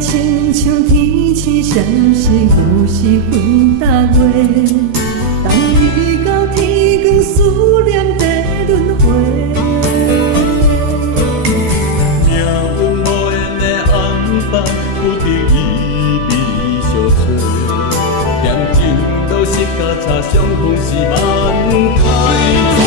亲像天星，闪烁有时分大月。当遇到天光，思念在轮回。命运无言的安排，有得伊微笑找。念情都失甲插相逢是万开多。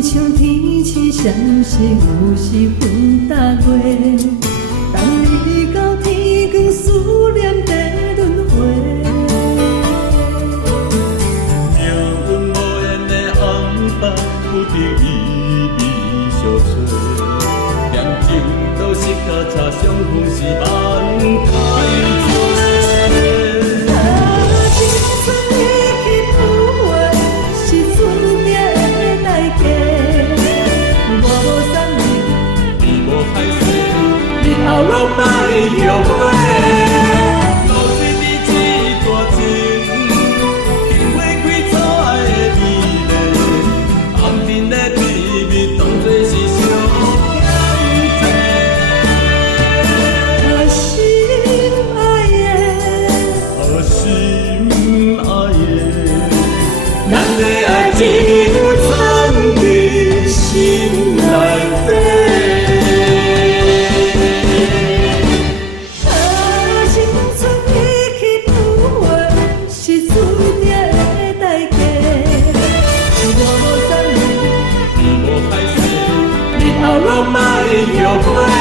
像天星，闪烁有时分大月。当遇到天光，思念在轮回。命运无言的安排，有得伊微笑找。念情都失甲插相逢是万开多。后拢莫后悔，路水比一大情，经花开错爱的美丽，暗沉的秘密当作是相欠债。心爱的，心爱的，咱的爱情藏在心内底。后莫后悔。